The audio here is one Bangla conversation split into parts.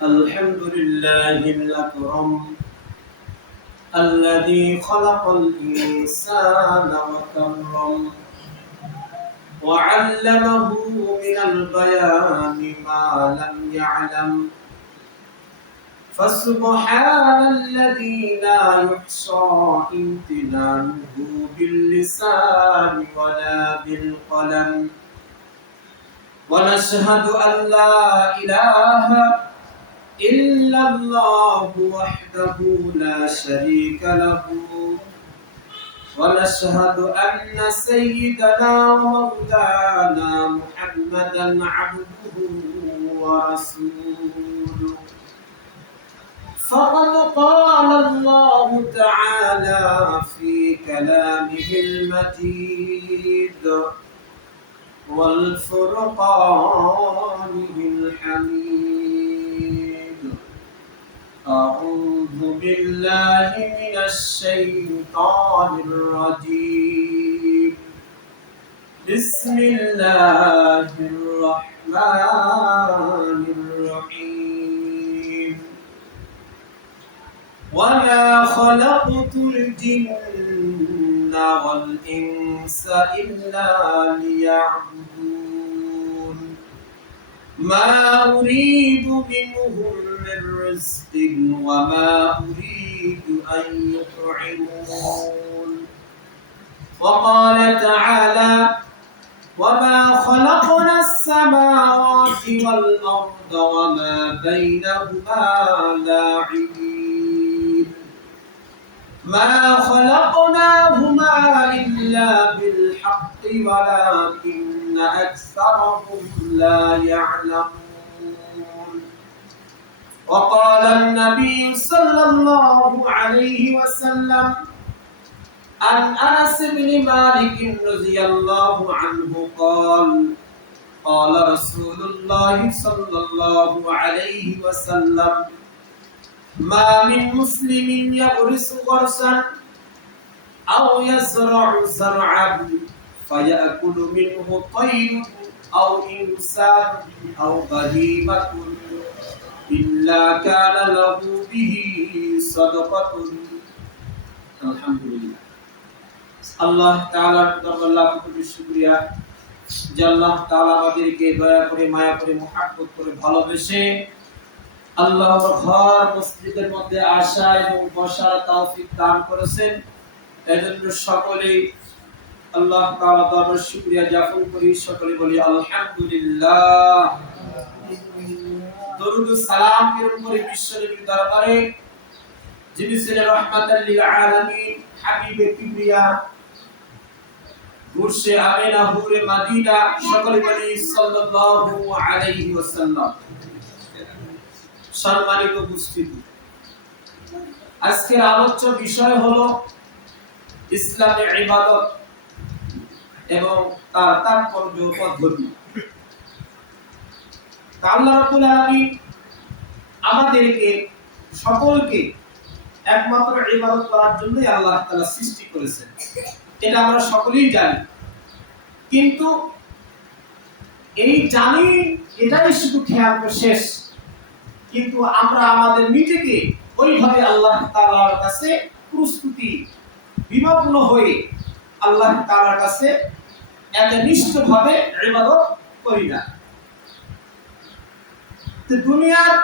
الحمد لله الأكرم الذي خلق الإنسان وكرم وعلمه من البيان ما لم يعلم فسبحان الذي لا يحصى امتنانه باللسان ولا بالقلم ونشهد أن لا إله إلا الله وحده لا شريك له ونشهد أن سيدنا ومولانا محمدا عبده ورسوله فقد قال الله تعالى في كلامه المجيد والفرقانه الحميد أعوذ بالله من الشيطان الرجيم بسم الله الرحمن الرحيم وما خلقت الجن والإنس إلا ليعبدون ما أريد منهم من رزق وما أريد أن يطعمون وقال تعالى وما خلقنا السماوات والأرض وما بينهما لاعبين ما خلقناهما إلا بالحق ولكن أكثرهم لا يعلمون وقال النبي صلى الله عليه وسلم عن أنس بن مالك رضي الله عنه قال قال رسول الله صلى الله عليه وسلم ما من مسلم يغرس غرسا أو يزرع زرعا فيأكل منه طير أو إنسان أو بهيمة إلا كان له به صدقة الحمد لله আল্লাহ তাআলার দরবারে লাখ কোটি শুকরিয়া যে আল্লাহ তাআলা আমাদেরকে দয়া করে মায়া করে মুহাব্বত করে ভালোবেসে আল্লাহর ঘর মসজিদের মধ্যে আসা এবং বসার তৌফিক দান করেছেন এজন্য সকলেই আল্লাহ তাআলার দরবারে শুকরিয়া জ্ঞাপন করি সকলে বলি আলহামদুলিল্লাহ দরুদ ও সালাম এর উপরে বিশ্বনবীর দরবারে যিনি ছিলেন রাহমাতাল লিল আলামিন হাবিবে কিবরিয়া মুর্শিদে আমিনা হুরে মদিনা সকলে বলি সাল্লাল্লাহু আলাইহি ওয়াসাল্লাম সম্মানিত উপস্থিতি আজকের আলোচ্য বিষয় হলো ইসলামী ইবাদত এবং তার তাৎপর্য পদ্ধতি আল্লাহ রাব্বুল আলামিন আমাদেরকে সকলকে একমাত্র ইবাদত করার জন্যই আল্লাহ তাআলা সৃষ্টি করেছেন এটা আমরা সকলেই জানি কিন্তু এই জানি এটাই শুধু খেয়াল করে শেষ কিন্তু আমরা আমাদের নিজেকে ওইভাবে আল্লাহ তাআলার কাছে প্রস্তুতি বিমগ্ন হয়ে আল্লাহ তাআলার কাছে একনিষ্ঠভাবে ইবাদত করি না তো দুনিয়ার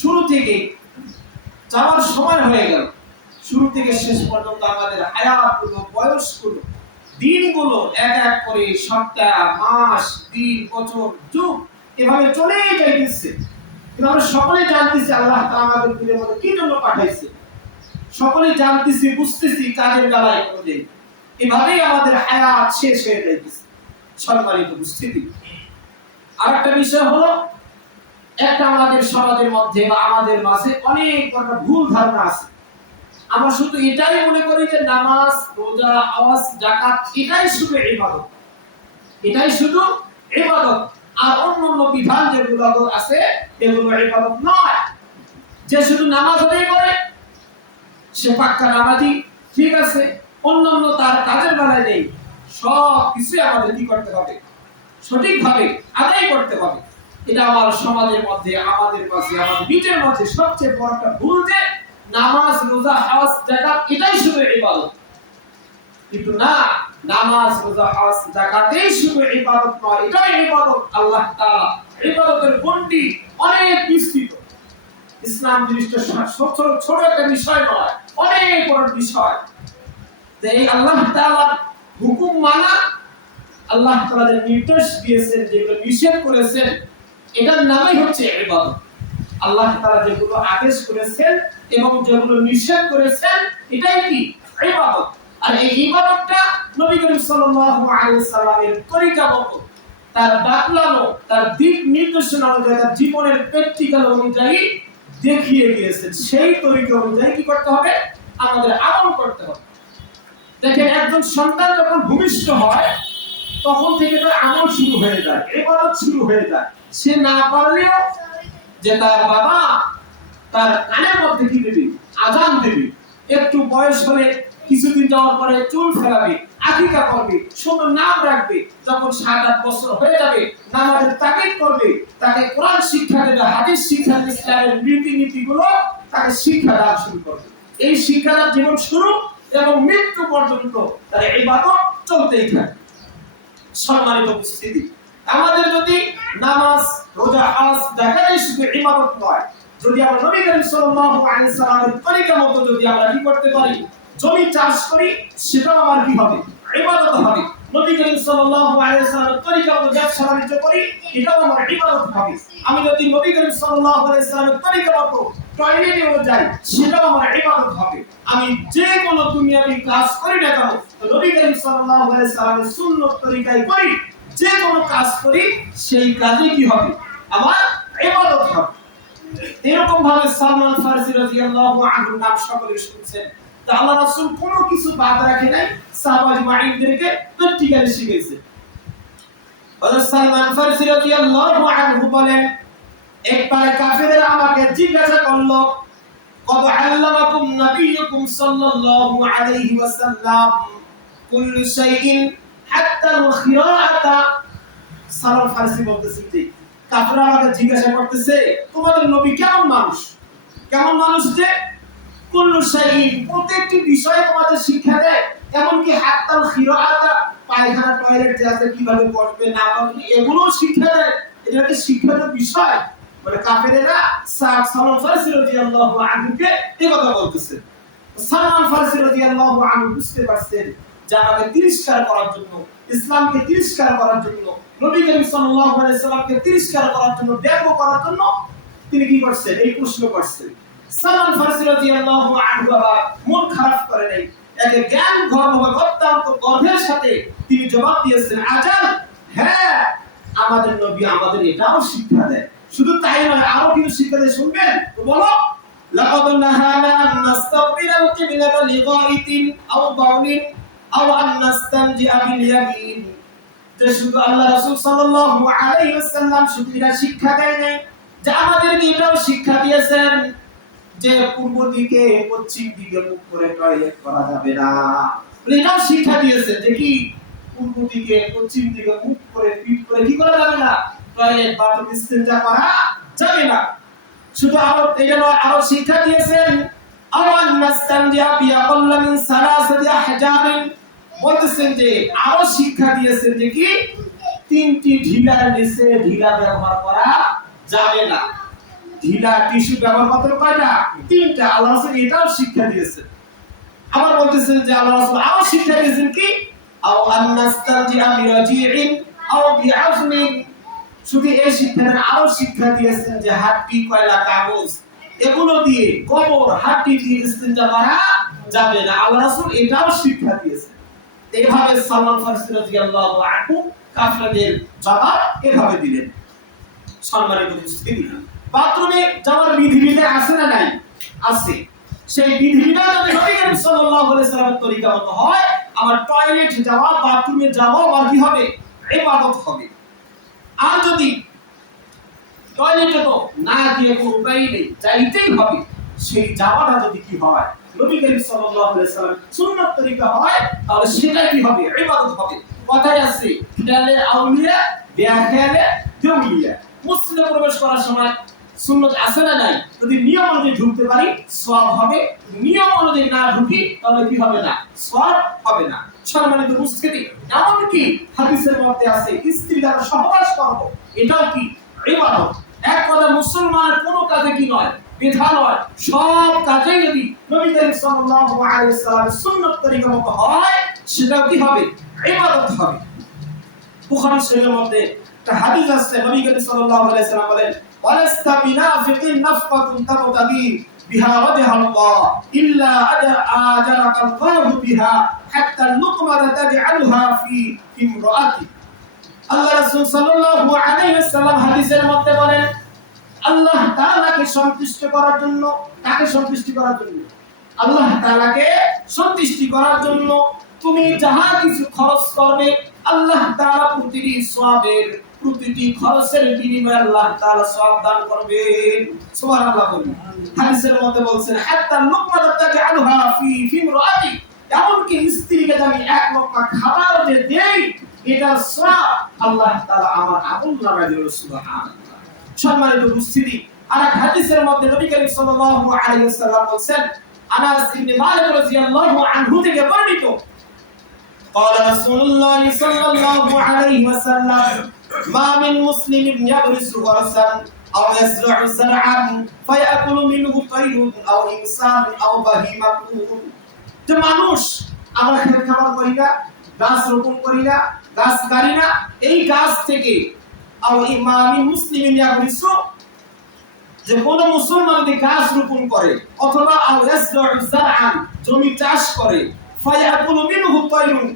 শুরু থেকে যাওয়ার সময় হয়ে গেল শুরু থেকে শেষ পর্যন্ত আমাদের হায়াতগুলো বয়সগুলো দিনগুলো এক এক করে সপ্তাহ মাস দিন বছর যুগ এভাবে চলেই যাইতেছে কিন্তু আমরা সকলেই জানতেছি আল্লাহ তাআলা আমাদের দিনের মধ্যে কি জন্য পাঠাইছে সকলেই জানতেছি বুঝতেছি কাজের বেলায় করে এভাবেই আমাদের হায়াত শেষ হয়ে যাইতেছে সম্মানিত উপস্থিতি আরেকটা বিষয় হলো একটা আমাদের সমাজের মধ্যে বা আমাদের মাঝে অনেক একটা ভুল ধারণা আছে আমরা শুধু এটাই মনে করি যে নামাজ রোজা হজ যাকাত এটাই শুধু ইবাদত এটাই শুধু ইবাদত আর অন্যান্য বিধান যেগুলো আছে এগুলো ইবাদত নয় যে শুধু নামাজ আদায় করে সে পাক্কা নামাজি ঠিক আছে অন্যান্য তার কাজের বেলায় নেই সব কিছু আমাদের কি করতে হবে সঠিকভাবে আদায় করতে হবে। এটা আমার সমাজের মধ্যে, আমাদের মাঝে, আমাদের নিজের মাঝে সবচেয়ে বড় একটা ভুল যে নামাজ, রোজা, হজ, যাকাত এটাই শুধু ইবাদত। কিন্তু না, নামাজ, রোজা, হজ, যাকাতেই শুধু ইবাদত নয়, এটাই ইবাদত। আল্লাহ তাআলা ইবাদতের গণ্ডি অনেক বিস্তৃত। ইসলাম জিনিসটা ছোট একটা বিষয় নয়, অনেক বড় বিষয়। এই আল্লাহ তাআলার হুকুম মানা, আল্লাহ তাআলা যে নির্দেশ দিয়েছেন, যেগুলো নিষেধ করেছেন, এটার নামই হচ্ছে ইবাদত। আল্লাহ তাআলা যেগুলো আদেশ করেছেন এবং যেগুলো নিষেধ করেছেন, এটাই কি ইবাদত। আর এই ইবাদতটা নবী করিম সাল্লাল্লাহু আলাইহি সাল্লামের তরিকা মতো, তার বাতলানো, তার দিক নির্দেশনা অনুযায়ী, তার জীবনের প্র্যাকটিক্যাল অনুযায়ী দেখিয়ে দিয়েছেন। সেই তরিকা অনুযায়ী কি করতে হবে? আমাদের আমল করতে হবে। দেখেন, একজন সন্তান যখন ভূমিষ্ঠ হয় তখন থেকে তার আমল শুরু হয়ে যায়, ইবাদত শুরু হয়ে যায়। সে না পারলেও যে তার বাবা তার কানের মধ্যে কি দেবে? আযান দেবে। একটু বয়স হলে কিছুদিন যাওয়ার পরে চুল ফেলাবে, আকিকা করবে, সুন্দর নাম রাখবে। যখন 7-8 বছর হয়ে যাবে নামাজের তাকিদ করবে, তাকে কোরআন শিক্ষা দেবে, হাদিস শিক্ষা দেবে, ইসলামের রীতিনীতিগুলো তাকে শিক্ষা দেওয়া শুরু করবে। এই শিক্ষার জীবন শুরু এবং মৃত্যু পর্যন্ত তার ইবাদত চলতেই থাকে। সম্মানিত উপস্থিতি, আমাদের যদি নামাজ, রোজা, হজ, যাকাত শুধু ইবাদত নয়, যদি আমরা নবী করিম সাল্লাল্লাহু আলাইহি সাল্লামের তরিকা মতো যদি আমরা কি করতে পারি, জমি চাষ করি, সেটাও আমার কি হবে? ইবাদত হবে। নবী করিম সাল্লাল্লাহু আলাইহি সাল্লামের তরিকা মতো ব্যবসা বাণিজ্য করি, এটাও আমার ইবাদত হবে। আমি যদি নবী করিম সাল্লাল্লাহু আলাইহি সাল্লামের তরিকা মতো টয়লেটেও যাই, সেটাও আমার ইবাদত হবে। আমি যে কোনো দুনিয়াবি কাজ করি না কেন, নবী করিম সাল্লাল্লাহু আলাইহি সাল্লামের সুন্নত তরিকায় করি, যে কোনো কাজ করি, সেই কাজে কি হবে? আমার ইবাদত হবে। এরকম ভাবে সালমান ফারসি রাদিয়াল্লাহু আনহু নাম সকলে শুনছেন। তা আল্লাহ রাসূল কোনো কিছু বাদ রাখে নাই, সাহাবা আজমাইনদেরকে প্র্যাকটিক্যালি শিখিয়েছে। হযরত সালমান ফারসি রাদিয়াল্লাহু আনহু বলেন, একবার কাফেররা আমাকে জিজ্ঞাসা করলো, কদ আল্লামাকুম নবিয়ুকুম সাল্লাল্লাহু আলাইহি ওয়াসাল্লাম কুল্লু শাইইন হাত্তা আল-খিরাআতা। সালমান ফারসি বলতেছেন যে কাফেররা আমাকে জিজ্ঞাসা করতেছে, তোমাদের নবী কেমন মানুষ? কেমন মানুষ যে কুল্লু শাইইন, প্রত্যেকটি বিষয়ে তোমাদের শিক্ষা দেয়, এমনকি হাত্তাল খিরাআতা, পায়খানা টয়লেট যে আছে কিভাবে করবে না করবে, এগুলো শিক্ষা দেয়। এটা কি শিক্ষার বিষয়? মানে কাফেরেরা সালমান ফারসি রাদিয়াল্লাহু আনহুকে এই কথা বলতেছে। সালমান ফারসি রাদিয়াল্লাহু আনহু বুঝতে পারছেন যে আমাকে তিরস্কার করার জন্য, ইসলামকে তিরস্কার করার জন্য, নবী করিম সাল্লাল্লাহু আলাইহি সাল্লামকে তিরস্কার করার জন্য, ব্যঙ্গ করার জন্য তিনি কি করছেন? এই প্রশ্ন করছেন। সালমান ফারসি রাদিয়াল্লাহু আনহু আবার মন খারাপ করে নাই, একে জ্ঞান গর্বভাবে অত্যন্ত গর্বের সাথে তিনি জবাব দিয়েছেন, আজান, হ্যাঁ, আমাদের নবী আমাদের এটাও শিক্ষা দেয়। শুধু তাই নয়, আরো কিছু শিক্ষা দেয়, শুনবেন তো? বলো, লাকাদ নাহানা আন নাস্তাগফিরাল কিবলাতা লিগাইতিন আও বাউলিন আও আন নাস্তানজিআ বিল ইয়ামিন। যে শুধু আল্লাহ রাসূল সাল্লাল্লাহু আলাইহি ওয়াসাল্লাম শুধু এটা শিক্ষা দেয় নাই, যে আমাদেরকে এটাও শিক্ষা দিয়েছেন যে পূর্ব দিকে পশ্চিম দিকে মুখ করে টয়লেট করা যাবে না। এটাও শিক্ষা দিয়েছেন যে কি পূর্ব দিকে পশ্চিম দিকে মুখ করে পিঠ করে কি করা যাবে না, টয়লেট বাথরুম ইস্তেঞ্জা করা যাবে না। শুধু আরো শিক্ষা দিয়েছেন আওয়ান নাস্তানজিয়া বিআকাল্লা মিন সালাসাতি আহজারিন, বলতেছেন যে আরো শিক্ষা দিয়েছেন যে কি 3টি ঢিলার নিচে ঢিলা ব্যবহার করা যাবে না। ঢিলা টিস্যু ব্যবহার করতে কয়টা? 3টা। আল্লাহ রাসূল এটাও শিক্ষা দিয়েছেন। আবার বলতেছেন যে আল্লাহ রাসূল আরো শিক্ষা দিয়েছেন কি আও আন্নাস্তানজিআ বিরাজিইন আও বিআজমিন। শুধু এই শিক্ষার আরো শিক্ষা দিয়েছেন যে হাড্ডি, কয়লা, কাগজ এগুলো দিয়ে, কবর, হাড্ডি দিয়ে ইস্তেঞ্জা করা যাবে না। আল্লাহ রাসূল এটাও শিক্ষা দিয়েছেন। এইভাবে সালমান ফারসি রাদিয়াল্লাহু আনহু কাফেরদের জবাব এভাবে দিলেন। সম্মানিত উপস্থিতি, বাথরুমে যাওয়ার বিধিবিধান আছে না নাই? আছে। সেই বিধিবিধান যদি নবী করিম সাল্লাল্লাহু আলাইহি সাল্লামের তরিকা মতো হয়, আমার টয়লেট যাওয়া, বাথরুমে যাওয়া আর কি হবে? ইবাদত হবে। আর যদি টয়লেটে তো না গিয়ে কোনো উপায় নেই, যাইতেই হবে, সেই যাওয়াটা যদি কি হয় নবী করিম সাল্লাল্লাহু আলাইহি সাল্লাম সুন্নাত তরিকা হয়, তাহলে সেটা কি হবে? ইবাদত হবে। কথাই আছে, খেয়ালে আউলিয়া, বেখেয়ালে দেউলিয়া। মসজিদে প্রবেশ করার সময় সুন্নত আছে না নাই? যদি নিয়ম অনুযায়ী ঢুকতে পারি সওয়াব হবে, নিয়ম অনুযায়ী না ঢুকি তাহলে কি হবে না? সওয়াব হবে না। সম্মানিত উপস্থিতি, এমনকি হাদিসের মধ্যে আছে স্ত্রী দ্বারা সহবাস করব, এটাও কি ইবাদত। এক কথা মুসলমানের কোনো কাজে কি নয়? বিধা নয়। সব কাজে যদি নবী করিম সাল্লাল্লাহু আলাইহি ওয়াসাল্লামের সুন্নাত তরিকা মতো হয় সেটাও কি হবে? ইবাদত হবে। বুখারী শরীফের মধ্যে একটা হাদিস আছে, নবী করিম সাল্লাল্লাহু আলাইহি ওয়াসাল্লাম বলেন, ওয়ালাস্তা বিনাফিকিন নাফকাতুন তাবতাগি বিহা ওয়াজহাল্লাহ ইল্লা আজারাকাল্লাহু বিহা হাত্তা লুকমাতা তাজআলহা ফি ইমরাআতি। আল্লাহ রাসূল সাল্লাল্লাহু আলাইহি ওয়াসাল্লাম হাদিসের মধ্যে বলেন, আল্লাহ তাআলাকে সন্তুষ্ট করার জন্য, তাকে সন্তুষ্টি করার জন্য, আল্লাহ তাআলাকে সন্তুষ্টি করার জন্য তুমি যাহা কিছু খরচ করবে আল্লাহ তাআলা প্রতিটি সওয়াবের, প্রতিটি খরচের বিনিময়ে আল্লাহ তাআলা সওয়াব দান করবেন। সুবহানাল্লাহ বলি। হাদিসের মধ্যে বলছেন হাত্তা লুকমাতা তাজআলহা ফি ইমরাআতি, এমনকি স্ত্রীকে আমি এক লোকমা খাবার যে দেই এটার সওয়াব আল্লাহ তাআলা আমার আমলনামায় দিবেন। সুবহানাল্লাহ। সম্মানিত উপস্থিতি, আর এক হাদিসের মধ্যে নবী করিম সাল্লাল্লাহু আলাইহি ওয়াসাল্লাম বলেন, আনাস ইবনে মালিক রাদিয়াল্লাহু আনহু থেকে বর্ণিত, قال رسول الله صلى الله عليه وسلم ما من مسلم يغرس غرسا أو يزرع زرعا فيأكل منه طير أو إنسان أو بهيمة। যে মানুষ আমরা খাবার করি না, গাছ রোপণ করি না, গাছ গাড়ি না, এই গাছ থেকে আও ইমামি মুসলিমিন ইয়াগরিসু, যে কোন মুসলমান যদি গাছ রোপণ করে অথবা আও ইয়াসরাউ যারআন জমি চাষ করে, ফায়াকুলু মিনহু তায়রুন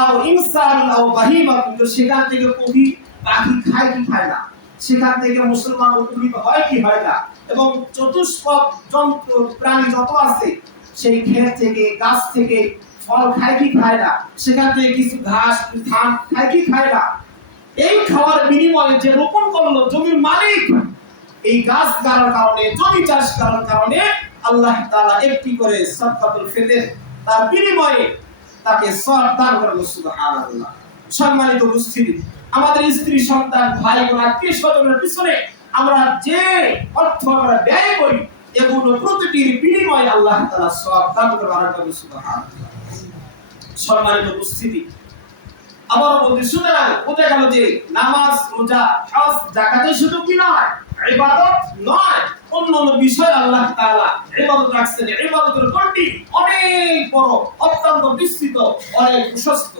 আও ইনসান আও বাহিমা, তো সেখান থেকে পক্ষী পাখি খায় কি খায় না, সেখান থেকে মুসলমান উপকৃত হয় কি হয় না, এবং চতুষ্পদ জন্তু প্রাণী যত আছে সেই ক্ষেত থেকে গাছ থেকে ফল খায় কি খায় না, সেখান থেকে কিছু ঘাস ধান খায় কি খায় না। এই খাওয়ার বিনিময়ে যে রোপণ করলো জমির মালিক, এই গাছ গাড়ার কারণে, জমি চাষ করার কারণে আল্লাহ তাআলা একটি করে সাদকাতুল ফিতর তার বিনিময়ে তাকে সওয়াব দান করবেন। সুবহানাল্লাহ। সম্মানিত উপস্থিতি, আমাদের স্ত্রী সন্তান ভাই বোন আত্মীয় স্বজনের পিছনে আমরা যে অর্থ আমরা ব্যয় করি এগুলো প্রতিটির বিনিময়ে আল্লাহ তাআলা সওয়াব দান করবেন। সুবহানাল্লাহ। সম্মানিত উপস্থিতি, আবার বলতে সুতরাং বোঝা গেল যে নামাজ, রোজা, হজ, যাকাতে শুধু কি নয়, ইবাদত নয়, অন্যান্য বিষয় আল্লাহ তাআলা ইবাদত রাখছেন। ইবাদতের কোনটি অনেক বড়, অত্যন্ত বিস্তৃত, অনেক প্রশস্ত।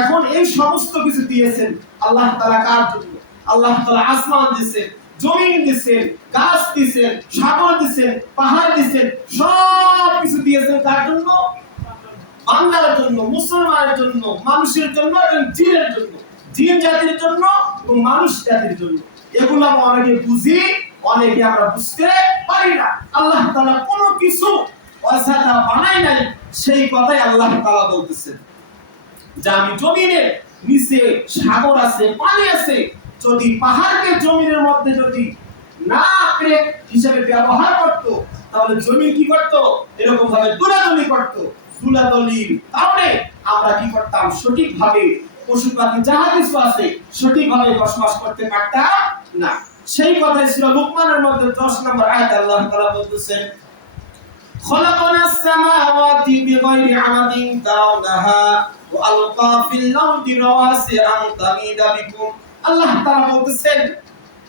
এখন এই সমস্ত কিছু দিয়েছেন আল্লাহ তাআলা কার জন্য? আল্লাহ তাআলা আসমান দিয়েছেন, জমিন দিয়েছেন, গাছ দিয়েছেন, সাগর দিয়েছেন, পাহাড় দিয়েছেন, সব কিছু দিয়েছেন কার জন্য? বান্দার জন্য, মুসলমানের জন্য, মানুষের জন্য এবং জিনের জন্য, জিন জাতির জন্য এবং মানুষ জাতির জন্য। এগুলো আমরা অনেকে বুঝি, অনেকে আমরা বুঝতে পারি না। আল্লাহ তাআলা কোনো কিছু অসাধা বানায় নাই, সেই কথাই আল্লাহ তাআলা বলতেছেন যে আমি জমিনের নিচে সাগর আছে, পানি আছে, যদি পাহাড়কে জমিনের মধ্যে যদি না পেরে হিসেবে ব্যবহার করত তাহলে জমি কি করত? এরকম ভাবে দোলাদলি করত। দোলাদলির কারণে আমরা কি করতাম? সঠিকভাবে পশু পাখি যাহা কিছু আছে সঠিকভাবে বসবাস করতে পারতাম না। সেই কথাই সূরা লুকমানের মধ্যে 10 নম্বর আয়াতে আল্লাহ তাআলা বলতেছেন, খলাকানাস সামাওয়াতি বিগাইরি আমাদিন তারাউনাহা ওয়া আলকা ফিল আরদি রাওয়াসিয়া আন তামিদা বিকুম। আল্লাহ তাআলা বলতেছেন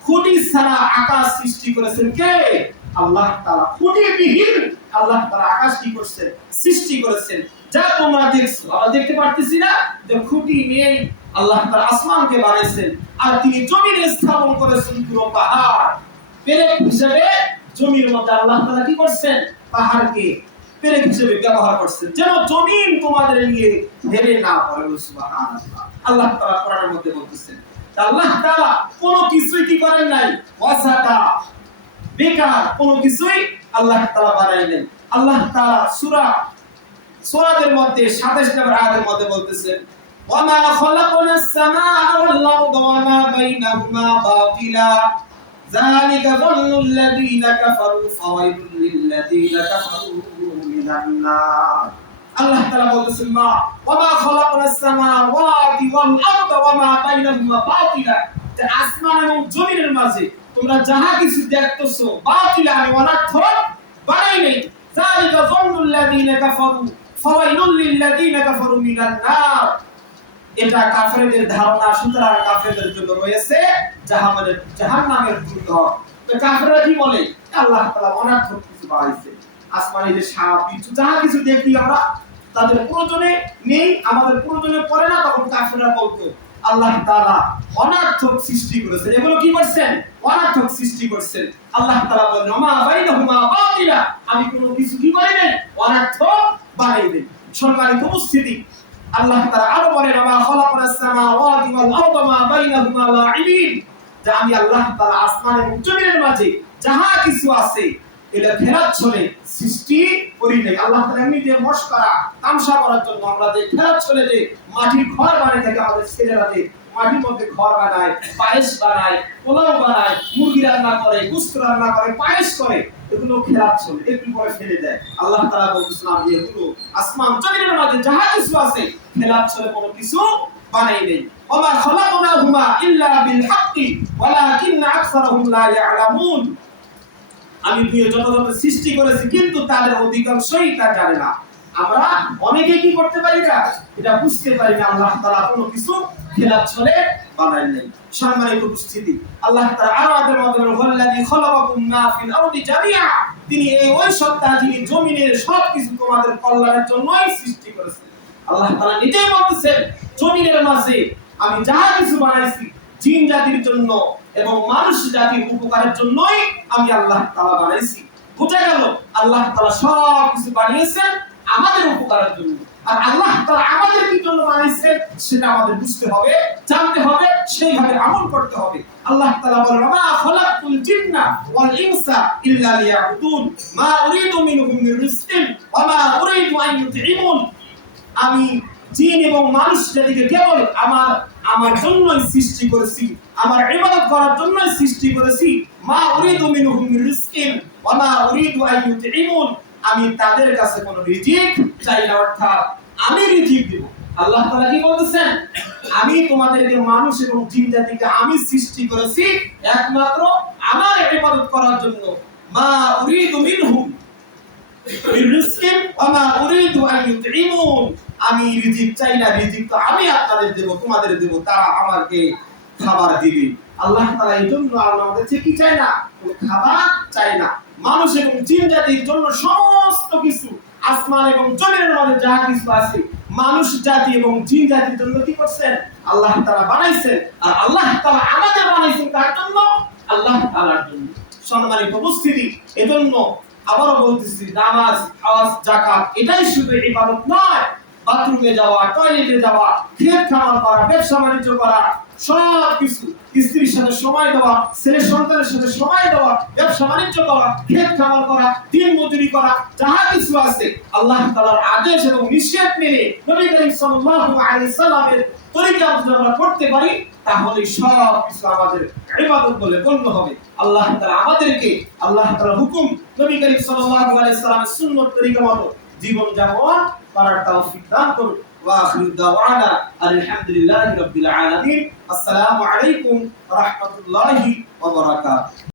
খুঁটি ছাড়া আকাশ সৃষ্টি করেছেন কে? আল্লাহ তাআলা। খুঁটিবিহীন আল্লাহ তাআলা আকাশ কি করছেন? সৃষ্টি করেছেন। যা তোমরা দেখছো, আমরা দেখতে পারতেছি না যে খুঁটি নেই, আল্লাহ তাআলা আসমানকে বানাইছেন আর তিনি জমিনে স্থাপন করেছেন পুরো পাহাড়। পেরেক হিসেবে জমির মধ্যে আল্লাহ তাআলা কি করছেন? পাহাড়কে পেরেক হিসেবে ব্যবহার করছেন, যেন জমিন তোমাদের নিয়ে ভেঙে না পড়ে। সুবহানাল্লাহ। আল্লাহ তাআলা কোরআনের মধ্যে বলতেছেন আল্লাহ তাআলা কোনো কিছুই কি করেন নাই, ওয়াসাতা বেকার কোনো কিছুই আল্লাহ তাআলা বানাইলেন। আল্লাহ তাআলা সূরাদের মধ্যে 27 নম্বর আয়াতের মধ্যে বলতেছেন, ওয়া মা খালাকনাস সামাআ ওয়াল আরদা ওয়া মা বাইনাহুমা বাতিলা যালিকা যান্নুল্লাযীনা কাফারু ফাওয়াইলুল লিল্লাযীনা কাফারু মিনান নার। আল্লাহ তাআলা বলতেছেন ওয়া মা খালাকনাস সামাওয়াতি ওয়াল আরদা ওয়া মা বাইনাহুমা বাতিলা, যে আসমান এবং জমিনের মাঝে তোমরা যাহা কিছু দেখতেছো বাতিল আমি অনার্থক বানাই নাই। যালিকা যান্নুল্লাযীনা কাফারু ফাওয়াইলুল লিল্লাযীনা কাফারু মিনান নার। এটা কাফেরদের ধারণা, সুতরাং কাফেরদের জন্য রয়েছে জাহান্নামের দুর্গন্ধ। তো কাফেররা কি বলে? আল্লাহ তাআলা অনার্থক কিছু বানাইছে। আসমানে যে সাপ বিচ্ছু যাহা কিছু দেখি আমরা, তাদের প্রয়োজনে নেই, আমাদের প্রয়োজনে পড়ে না, তখন কাফেররা বলতো আল্লাহ তাআলা অনার্থক সৃষ্টি করেছেন। এগুলো কি করছেন? অনার্থক সৃষ্টি করছেন। আল্লাহ তাআলা বলেন মা বাইনাহুমা বাতিলা, আমি কোনো কিছু কি করি নাই, অনার্থক বানাই দেই। সম্মানিত উপস্থিতি, আল্লাহ তাআলা আরো বলেন মা খালাকনাস সামাওয়াতি ওয়াল আরদা মা বাইনাহুমা লাঈবিন, যে আমি আল্লাহ তাআলা আসমান এবং জমিনের মাঝে যাহা কিছু আছে এটা খেলার ছলে সৃষ্টি করি নাই। আল্লাহ তাআলা এমনি যে মশকরা তামসা করার জন্য আমরা যে খেলার ছলে যে মাটির ঘর বানাই থাকে, আমাদের ছেলেরা যে মাটির মধ্যে ঘর বানায়, পায়েস বানায়, পোলাও বানায়, মুরগি রান্না করে, গোশত রান্না করে, পায়েস করে, এগুলো খেলার ছলে একটু পরে ফেলে দেয়। আল্লাহ তাআলা বলছেন আমি এগুলো আসমান জমিনের মাঝে যাহা কিছু আছে খেলার ছলে কোনো কিছু বানাই নাই। ওমা খালাকনাহুমা ইল্লা বিল হাক্কি ওয়ালাকিন্না আকসারহুম লা ইয়ালামুন, আমি যত সৃষ্টি করেছি কিন্তু তাদের অধিকাংশই তা জানে না। আমরা অনেকে কি করতে পারি না, এটা বুঝতে পারি না আল্লাহ তাআলা কোনো কিছু খেলার ছলে বানায় নাই। সম্মানিত উপস্থিতি, আল্লাহ তাআলা আরো আগের মধ্যে ওয়াল্লাযী খালাকাকুম মা ফিল আরদি জামিআ, তিনি ওই সত্তা যিনি জমিনের সবকিছু তোমাদের কল্যাণের জন্যই সৃষ্টি করেছেন। আল্লাহ তাআলা নিজেই বলতেছেন জমিনের মাঝে আমি যাহা কিছু বানাইছি জিন জাতির জন্য এবং মানুষ জাতির উপকারের জন্যই আমি আল্লাহ তাআলা বানাইছি। বোঝা গেল আল্লাহ তাআলা সব কিছু বানিয়েছেন আমাদের উপকারের জন্য। আর আল্লাহ তাআলা আমাদের কি জন্য বানাইছেন সেটা আমাদের বুঝতে হবে, জানতে হবে, সেইভাবে আমল করতে হবে। আল্লাহ তাআলা বলেন মা খালাকতুল জিন্না ওয়াল ইনসা ইল্লা লিয়াবুদুন মা উরিদু মিনহুম মির রিজকিন ওয়া মা উরিদু আন ইউতঈমুন, আমি জিন এবং মানুষ জাতিকে কেবল আমার জন্যই সৃষ্টি করেছি, আমার ইবাদত করার জন্যই সৃষ্টি করেছি। মা উরিদু মিনহুম মির রিজকিন ওয়া মা উরিদু আন ইউতঈমুন, আমি তাদের কাছে কোনো রিজিক চাই না, অর্থাৎ আমি রিজিক দেব। আল্লাহ তাআলা কি বলতেছেন? আমি তোমাদেরকে মানুষ এবং জিন জাতিকে আমি সৃষ্টি করেছি একমাত্র আমার ইবাদত করার জন্য। মা উরিদু মিনহুম মির রিজকিন ওয়া মা উরিদু আন ইউতঈমুন, আমি রিজিক চাই না, রিজিক তো আমি আপনাদের দেব, তোমাদের দেব, তারা আমাকে খাবার দিবে। আল্লাহ তাআলা এই জন্য আমাদের থেকে কি চায় না, খাবার চাই না। মানুষ এবং জিন জাতির জন্য সমস্ত কিছু আসমান এবং জমিনের মধ্যে যা কিছু আছে মানুষ জাতি এবং জিন জাতির জন্য কি করছেন? আল্লাহ তাআলা বানাইছেন। আর আল্লাহ তাআলা আমাদের বানাইছেন কার জন্য? আল্লাহ তাআলার জন্য। সম্মানিত উপস্থিতি, এজন্য আবারও বলতেছি নামাজ, হজ, যাকাত এটাই শুধু ইবাদত নয়। বাথরুমে যাওয়া, টয়লেটে যাওয়া, খেত খামার করা, ব্যবসা বাণিজ্য করা, সব কিছু, স্ত্রীর সাথে সময় দেওয়া, ছেলে সন্তানের সাথে সময় দেওয়া, ব্যবসা বাণিজ্য করা, খেত খামার করা, দিন মজুরি করা, যাহা কিছু আছে আল্লাহ তাআলার আদেশ এবং নিষেধ মেনে নবী করিম সাল্লাল্লাহু আলাইহি সাল্লামের তরিকা যদি আমরা করতে পারি তাহলে সব কিছু আমাদের ইবাদত বলে গণ্য হবে। আল্লাহ তাআলা আমাদেরকে আল্লাহ তাআলার হুকুম নবী করিম সাল্লাল্লাহু আলাইহি সাল্লামের সুন্নাত তরিকা মতো জীবন যাপন করার তৌফিক দান করুন। ওয়া আখিরু দাওয়ানা আলহামদুলিল্লাহি রাব্বিল আলামিন। আসসালামু আলাইকুম ওয়া রাহমাতুল্লাহি ওয়া বারাকাতুহু।